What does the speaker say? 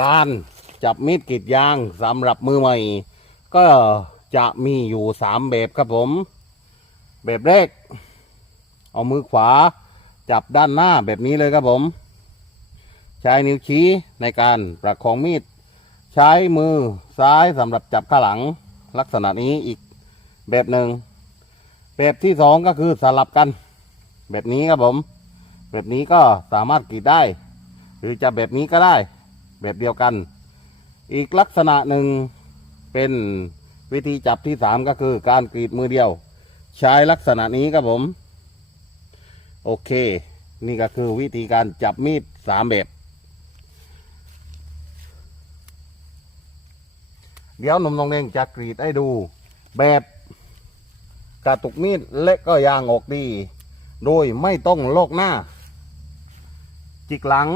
การจับมีดกรีดยางสำหรับมือใหม่ ก็จะมีอยู่สามแบบครับผม แบบแรก เอามือขวา จับด้านหน้าแบบนี้เลยครับผม ใช้นิ้วชี้ในการประคองมีด ใช้มือซ้ายสำหรับจับข้างหลัง ลักษณะนี้อีกแบบหนึ่ง แบบที่สองก็คือสลับกัน แบบนี้ครับผม แบบนี้ก็สามารถกรีดได้ หรือจะแบบนี้ก็ได้ แบบเดียวกัน อีกลักษณะหนึ่งเป็นวิธีจับที่สามก็คือการกรีดมือเดียว ใช้ลักษณะนี้ครับผม โอเค นี่ก็คือวิธีการจับมีดสามแบบ เดี๋ยวหนุ่มตรงเดงจะกรีดให้ดูแบบกระตุกมีดเล็กก็ยางออกดี โดยไม่ต้องโลกหน้า จิกหลัง